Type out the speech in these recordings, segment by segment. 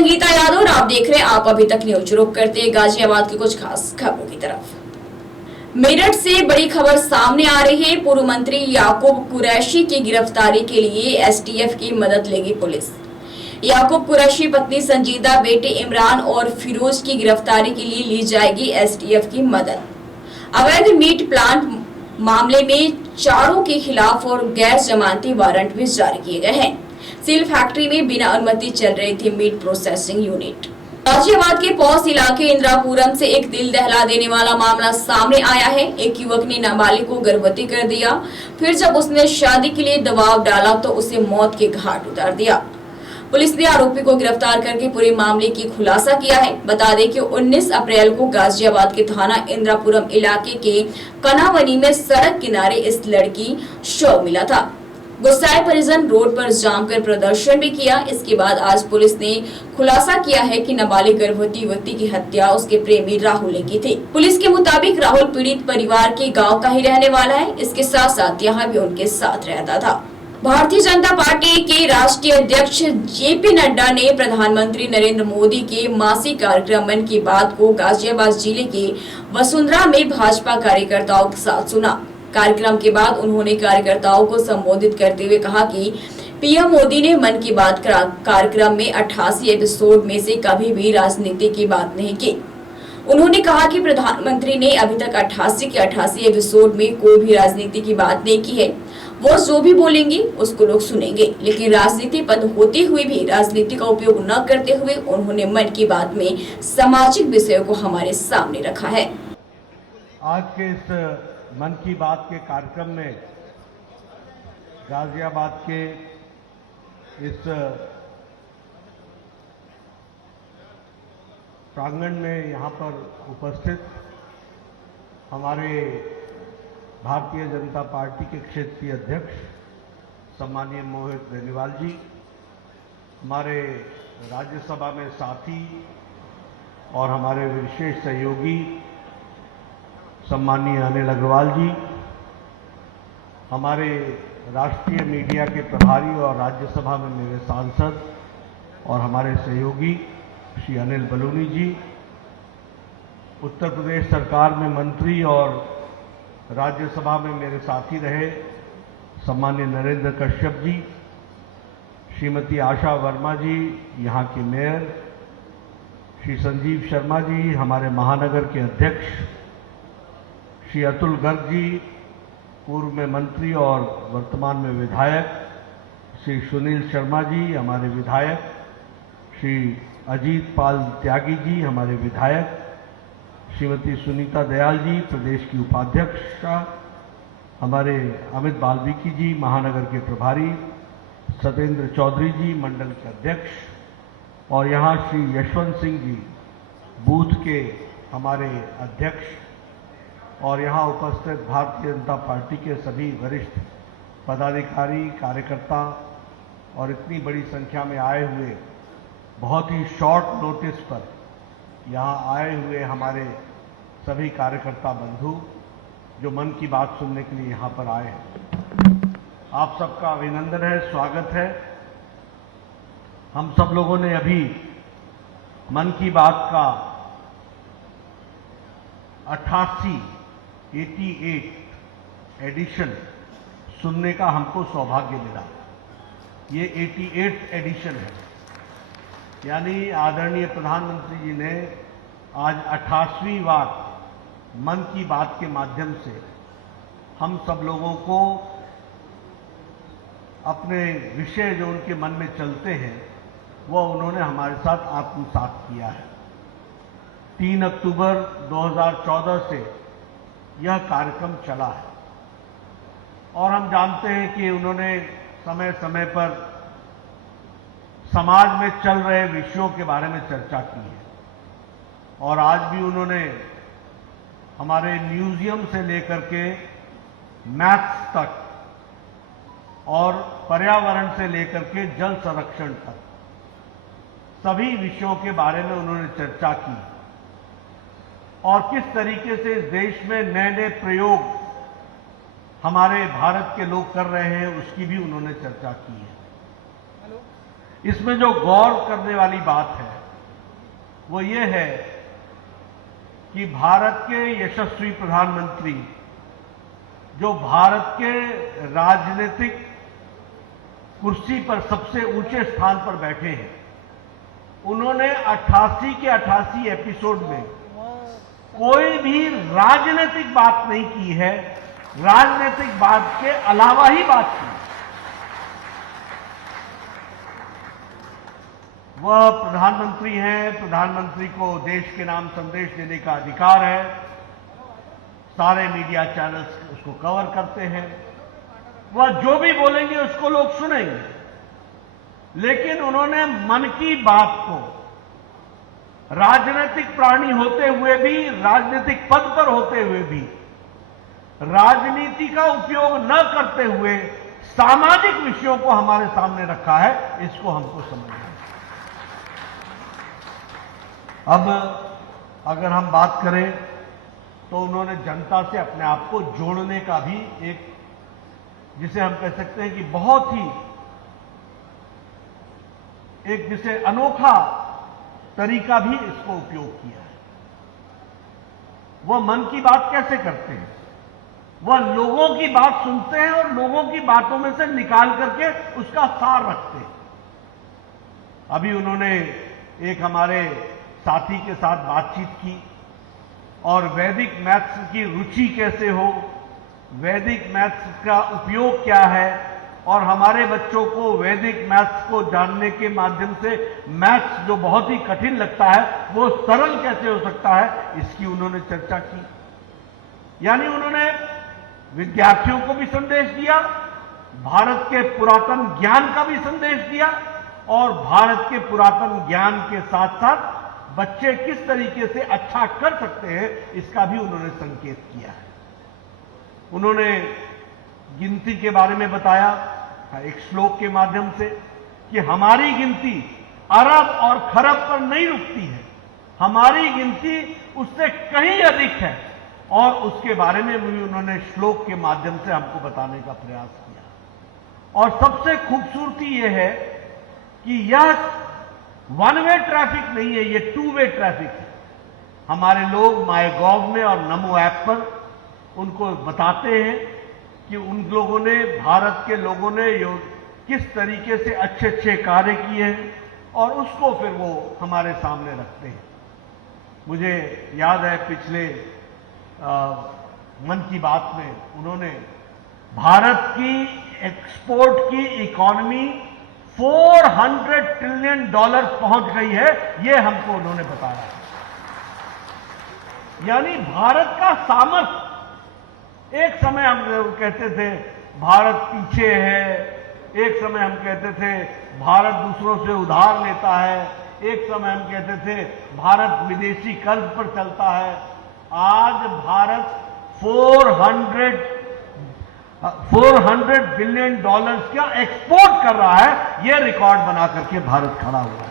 संगीता यादव और आप देख रहे हैं आप अभी तक न्यूज। रुक करते हैं गाजियाबाद की कुछ खास खबरों की तरफ। मेरठ से बड़ी खबर सामने आ रही है। पूर्व मंत्री याकूब कुरैशी की गिरफ्तारी के लिए एसटीएफ की मदद लेगी पुलिस। याकूब कुरैशी पत्नी संजीदा, बेटे इमरान और फिरोज की गिरफ्तारी के लिए ली जाएगी एसटीएफ की मदद। अवैध मीट प्लांट मामले में चारों के खिलाफ और गैर जमानती वारंट भी जारी किए गए हैं। सील फैक्ट्री में बिना अनुमति चल रही थी मीट प्रोसेसिंग यूनिट। गाजियाबाद के पौस इलाके इंदिरापुरम से एक दिल दहला देने वाला मामला सामने आया है। एक युवक ने नाबालिग को गर्भवती कर दिया, फिर जब उसने शादी के लिए दबाव डाला तो उसे मौत के घाट उतार दिया। पुलिस ने आरोपी को गिरफ्तार करके पूरे मामले की खुलासा किया है। बता दें कि 19 अप्रैल को गाजियाबाद के थाना इंदिरापुरम इलाके के कनावनी में सड़क किनारे इस लड़की शव मिला था। गुस्साए परिजन रोड पर जाम कर प्रदर्शन भी किया। इसके बाद आज पुलिस ने खुलासा किया है कि नाबालिग गर्भवती युवती की हत्या उसके प्रेमी राहुल ने की थी। पुलिस के मुताबिक राहुल पीड़ित परिवार के गांव का ही रहने वाला है। इसके साथ साथ यहाँ भी उनके साथ रहता था। भारतीय जनता पार्टी के राष्ट्रीय अध्यक्ष जेपी नड्डा ने प्रधानमंत्री नरेंद्र मोदी के मासिक कार्यक्रम मन की बात को गाजियाबाद जिले के वसुंधरा में भाजपा कार्यकर्ताओं के साथ सुना। कार्यक्रम के बाद उन्होंने कार्यकर्ताओं को संबोधित करते हुए कहा कि पीएम मोदी ने मन की बात कार्यक्रम में 88 एपिसोड में से कभी भी राजनीति की बात नहीं की। उन्होंने कहा कि प्रधानमंत्री ने अभी तक 88 के 88 एपिसोड में कोई भी राजनीति की बात नहीं की है। वो जो भी बोलेंगे उसको लोग सुनेंगे, लेकिन राजनीति बंद होते हुए भी राजनीति का उपयोग न करते हुए उन्होंने मन की बात में सामाजिक विषयों को हमारे सामने रखा है। आज के इस मन की बात के कार्यक्रम में गाजियाबाद के इस प्रांगण में यहाँ पर उपस्थित हमारे भारतीय जनता पार्टी के क्षेत्रीय अध्यक्ष सम्मानीय मोहित बेनीवाल जी, हमारे राज्यसभा में साथी और हमारे विशेष सहयोगी सम्मानीय अनिल अग्रवाल जी, हमारे राष्ट्रीय मीडिया के प्रभारी और राज्यसभा में मेरे सांसद और हमारे सहयोगी श्री अनिल बलूनी जी, उत्तर प्रदेश सरकार में मंत्री और राज्यसभा में मेरे साथी रहे सम्मानीय नरेंद्र कश्यप जी, श्रीमती आशा वर्मा जी यहाँ के मेयर, श्री संजीव शर्मा जी हमारे महानगर के अध्यक्ष, श्री अतुल गर्ग जी पूर्व में मंत्री और वर्तमान में विधायक, श्री सुनील शर्मा जी हमारे विधायक, श्री अजीत पाल त्यागी जी हमारे विधायक, श्रीमती सुनीता दयाल जी प्रदेश की उपाध्यक्ष, हमारे अमित बाल्मीकि जी महानगर के प्रभारी, सत्येंद्र चौधरी जी मंडल के अध्यक्ष और यहाँ श्री यशवंत सिंह जी बूथ के हमारे अध्यक्ष और यहाँ उपस्थित भारतीय जनता पार्टी के सभी वरिष्ठ पदाधिकारी, कार्यकर्ता और इतनी बड़ी संख्या में आए हुए, बहुत ही शॉर्ट नोटिस पर यहाँ आए हुए हमारे सभी कार्यकर्ता बंधु जो मन की बात सुनने के लिए यहाँ पर आए हैं, आप सबका अभिनंदन है, स्वागत है। हम सब लोगों ने अभी मन की बात का 88 एडिशन सुनने का हमको सौभाग्य मिला। ये 88th एडिशन है, यानी आदरणीय प्रधानमंत्री जी ने आज 88वीं बार मन की बात के माध्यम से हम सब लोगों को अपने विषय जो उनके मन में चलते हैं वो उन्होंने हमारे साथ आत्मसात किया है। 3 अक्टूबर 2014 से यह कार्यक्रम चला है और हम जानते हैं कि उन्होंने समय समय पर समाज में चल रहे विषयों के बारे में चर्चा की है और आज भी उन्होंने हमारे म्यूजियम से लेकर के मैथ्स तक और पर्यावरण से लेकर के जल संरक्षण तक सभी विषयों के बारे में उन्होंने चर्चा की और किस तरीके से इस देश में नए नए प्रयोग हमारे भारत के लोग कर रहे हैं उसकी भी उन्होंने चर्चा की है। इसमें जो गौर करने वाली बात है वो ये है कि भारत के यशस्वी प्रधानमंत्री जो भारत के राजनीतिक कुर्सी पर सबसे ऊंचे स्थान पर बैठे हैं, उन्होंने 88 के 88 एपिसोड में कोई भी राजनीतिक बात नहीं की है, राजनीतिक बात के अलावा ही बात की। वह प्रधानमंत्री हैं, प्रधानमंत्री को देश के नाम संदेश देने का अधिकार है, सारे मीडिया चैनल्स उसको कवर करते हैं, वह जो भी बोलेंगे उसको लोग सुनेंगे। लेकिन उन्होंने मन की बात को राजनीतिक प्राणी होते हुए भी, राजनीतिक पद पर होते हुए भी, राजनीति का उपयोग न करते हुए सामाजिक विषयों को हमारे सामने रखा है। इसको हमको समझना है। अब अगर हम बात करें तो उन्होंने जनता से अपने आप को जोड़ने का भी एक, जिसे हम कह सकते हैं कि बहुत ही एक जिसे अनोखा तरीका भी इसको उपयोग किया है। वह मन की बात कैसे करते हैं? वह लोगों की बात सुनते हैं और लोगों की बातों में से निकाल करके उसका सार रखते हैं। अभी उन्होंने एक हमारे साथी के साथ बातचीत की और वैदिक मैथ्स की रुचि कैसे हो, वैदिक मैथ्स का उपयोग क्या है और हमारे बच्चों को वैदिक मैथ्स को जानने के माध्यम से मैथ्स जो बहुत ही कठिन लगता है वो सरल कैसे हो सकता है, इसकी उन्होंने चर्चा की। यानी उन्होंने विद्यार्थियों को भी संदेश दिया, भारत के पुरातन ज्ञान का भी संदेश दिया और भारत के पुरातन ज्ञान के साथ साथ बच्चे किस तरीके से अच्छा कर सकते हैं इसका भी उन्होंने संकेत किया है। उन्होंने गिनती के बारे में बताया एक श्लोक के माध्यम से कि हमारी गिनती अरब और खरब पर नहीं रुकती है, हमारी गिनती उससे कहीं अधिक है और उसके बारे में भी उन्होंने श्लोक के माध्यम से हमको बताने का प्रयास किया। और सबसे खूबसूरती यह है कि यह वन वे ट्रैफिक नहीं है, ये टू वे ट्रैफिक है। हमारे लोग माईगॉव में और नमो ऐप पर उनको बताते हैं कि उन लोगों ने, भारत के लोगों ने किस तरीके से अच्छे अच्छे कार्य किए हैं और उसको फिर वो हमारे सामने रखते हैं। मुझे याद है पिछले मन की बात में उन्होंने भारत की एक्सपोर्ट की इकॉनमी $400 ट्रिलियन पहुंच गई है, यह हमको उन्होंने बताया। यानी भारत का सामर्थ्य, एक समय हम कहते थे भारत पीछे है, एक समय हम कहते थे भारत दूसरों से उधार लेता है, एक समय हम कहते थे भारत विदेशी कर्ज पर चलता है। आज भारत 400 बिलियन डॉलर्स का एक्सपोर्ट कर रहा है, यह रिकॉर्ड बना करके भारत खड़ा हुआ है।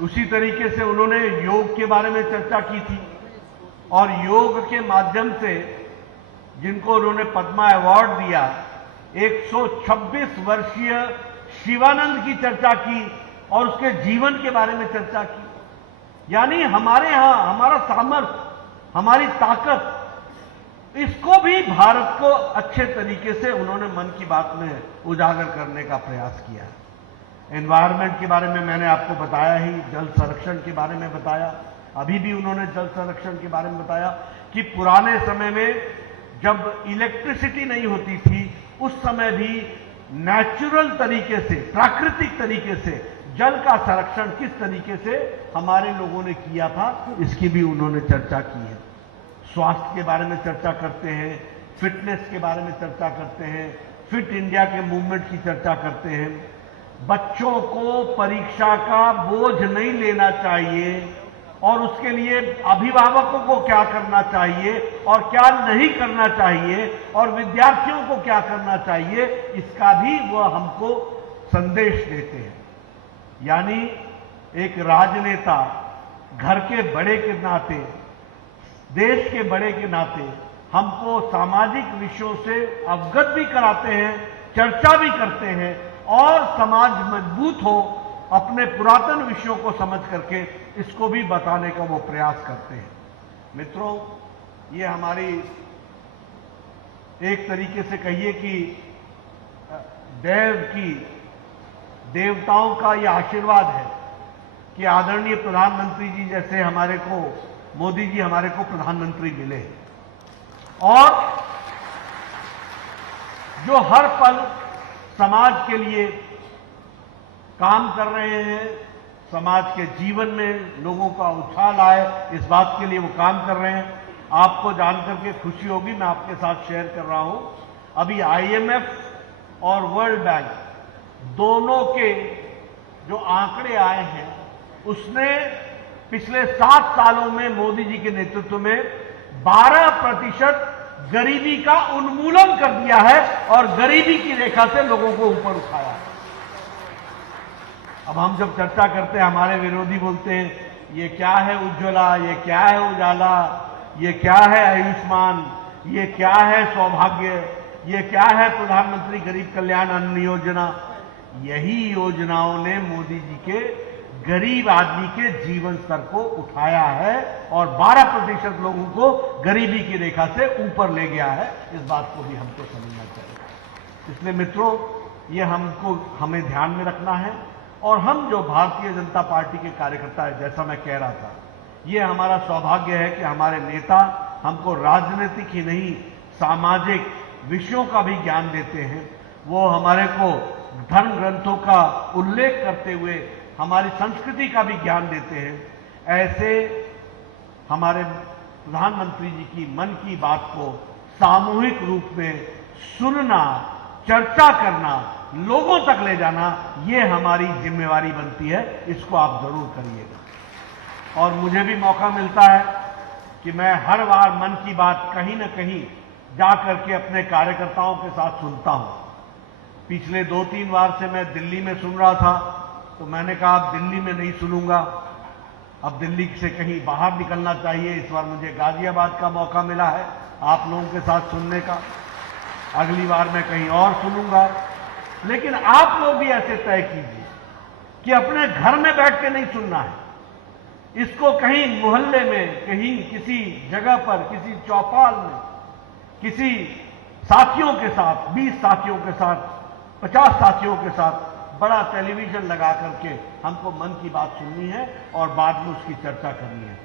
उसी तरीके से उन्होंने योग के बारे में चर्चा की थी और योग के माध्यम से जिनको उन्होंने पद्मा अवार्ड दिया, 126 वर्षीय शिवानंद की चर्चा की और उसके जीवन के बारे में चर्चा की। यानी हमारे यहां हमारा सामर्थ्य, हमारी ताकत, इसको भी भारत को अच्छे तरीके से उन्होंने मन की बात में उजागर करने का प्रयास किया। एनवायरमेंट के बारे में मैंने आपको बताया ही, जल संरक्षण के बारे में बताया, अभी भी उन्होंने जल संरक्षण के बारे में बताया कि पुराने समय में जब इलेक्ट्रिसिटी नहीं होती थी उस समय भी नेचुरल तरीके से, प्राकृतिक तरीके से जल का संरक्षण किस तरीके से हमारे लोगों ने किया था, इसकी भी उन्होंने चर्चा की है। स्वास्थ्य के बारे में चर्चा करते हैं, फिटनेस के बारे में चर्चा करते हैं, फिट इंडिया के मूवमेंट की चर्चा करते हैं। बच्चों को परीक्षा का बोझ नहीं लेना चाहिए और उसके लिए अभिभावकों को क्या करना चाहिए और क्या नहीं करना चाहिए और विद्यार्थियों को क्या करना चाहिए, इसका भी वह हमको संदेश देते हैं। यानी एक राजनेता घर के बड़े के नाते, देश के बड़े के नाते हमको सामाजिक विषयों से अवगत भी कराते हैं, चर्चा भी करते हैं और समाज मजबूत हो, अपने पुरातन विषयों को समझ करके इसको भी बताने का वो प्रयास करते हैं। मित्रों, ये हमारी एक तरीके से कहिए कि देवताओं का यह आशीर्वाद है कि आदरणीय प्रधानमंत्री जी जैसे हमारे को, मोदी जी हमारे को प्रधानमंत्री मिले और जो हर पल समाज के लिए काम कर रहे हैं, समाज के जीवन में लोगों का उछाल आए, इस बात के लिए वो काम कर रहे हैं। आपको जानकर के खुशी होगी, मैं आपके साथ शेयर कर रहा हूं, अभी IMF और वर्ल्ड बैंक दोनों के जो आंकड़े आए हैं, उसने पिछले 7 सालों में मोदी जी के नेतृत्व में 12% गरीबी का उन्मूलन कर दिया है और गरीबी की रेखा से लोगों को ऊपर उठाया है। अब हम जब चर्चा करते हैं, हमारे विरोधी बोलते हैं ये क्या है उज्ज्वला, ये क्या है उजाला, ये क्या है आयुष्मान, ये क्या है सौभाग्य, ये क्या है प्रधानमंत्री गरीब कल्याण अन्न योजना। यही योजनाओं ने मोदी जी के गरीब आदमी के जीवन स्तर को उठाया है और 12% लोगों को गरीबी की रेखा से ऊपर ले गया है। इस बात को भी हमको समझना चाहिए। इसलिए मित्रों, ये हमें ध्यान में रखना है और हम जो भारतीय जनता पार्टी के कार्यकर्ता है, जैसा मैं कह रहा था, ये हमारा सौभाग्य है कि हमारे नेता हमको राजनीतिक ही नहीं सामाजिक विषयों का भी ज्ञान देते हैं। वो हमारे को धर्म ग्रंथों का उल्लेख करते हुए हमारी संस्कृति का भी ज्ञान देते हैं। ऐसे हमारे प्रधानमंत्री जी की मन की बात को सामूहिक रूप में सुनना, चर्चा करना, लोगों तक ले जाना, ये हमारी जिम्मेवारी बनती है। इसको आप जरूर करिएगा। और मुझे भी मौका मिलता है कि मैं हर बार मन की बात कहीं न कहीं जाकर के अपने कार्यकर्ताओं के साथ सुनता हूं। पिछले 2-3 बार से मैं दिल्ली में सुन रहा था, तो मैंने कहा अब दिल्ली में नहीं सुनूंगा, अब दिल्ली से कहीं बाहर निकलना चाहिए। इस बार मुझे गाजियाबाद का मौका मिला है आप लोगों के साथ सुनने का। अगली बार मैं कहीं और सुनूंगा। लेकिन आप लोग भी ऐसे तय कीजिए कि अपने घर में बैठ के नहीं सुनना है, इसको कहीं मोहल्ले में, कहीं किसी जगह पर, किसी चौपाल में, किसी साथियों के साथ, 20 साथियों के साथ, 50 साथियों के साथ बड़ा टेलीविजन लगा करके हमको मन की बात सुननी है और बाद में उसकी चर्चा करनी है,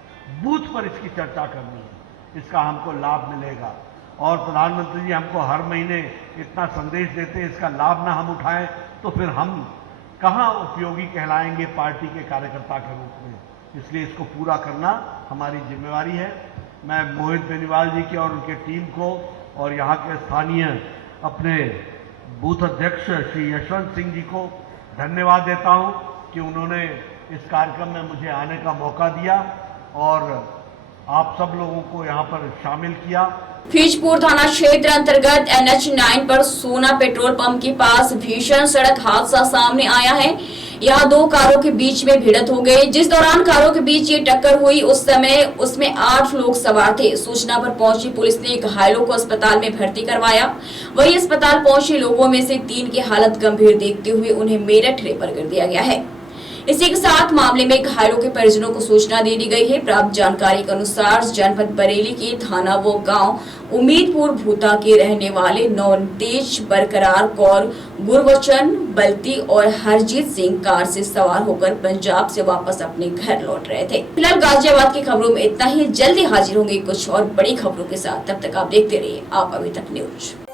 बूथ पर इसकी चर्चा करनी है। इसका हमको लाभ मिलेगा। और प्रधानमंत्री जी हमको हर महीने इतना संदेश देते हैं, इसका लाभ ना हम उठाएं तो फिर हम कहां उपयोगी कहलाएंगे पार्टी के कार्यकर्ता के रूप में। इसलिए इसको पूरा करना हमारी जिम्मेवारी है। मैं मोहित बेनीवाल जी की और उनके टीम को और यहाँ के स्थानीय अपने बूथ अध्यक्ष श्री यशवंत सिंह जी को धन्यवाद देता हूं कि उन्होंने इस कार्यक्रम में मुझे आने का मौका दिया और आप सब लोगों को यहाँ पर शामिल किया। फीजपुर थाना क्षेत्र अंतर्गत NH9 पर सोना पेट्रोल पंप के पास भीषण सड़क हादसा सामने आया है। यहाँ 2 कारों के बीच में भिड़ंत हो गई। जिस दौरान कारों के बीच ये टक्कर हुई, उस समय उसमें 8 लोग सवार थे। सूचना पर पहुंची पुलिस ने घायलों को अस्पताल में भर्ती करवाया। वहीं अस्पताल पहुंचे लोगों में से 3 की हालत गंभीर देखते हुए उन्हें मेरठ रेफर कर दिया गया है। इसी के साथ मामले में घायलों के परिजनों को सूचना दे दी गई है। प्राप्त जानकारी के अनुसार जनपद बरेली के थाना वो गांव उम्मीदपुर भूता के रहने वाले नवतेज बरकरार कौर, गुरवचन बल्ती और हरजीत सिंह कार से सवार होकर पंजाब से वापस अपने घर लौट रहे थे। फिलहाल गाजियाबाद की खबरों में इतना ही। जल्दी हाजिर होंगे कुछ और बड़ी खबरों के साथ। तब तक आप देखते रहिए आप अभी तक न्यूज।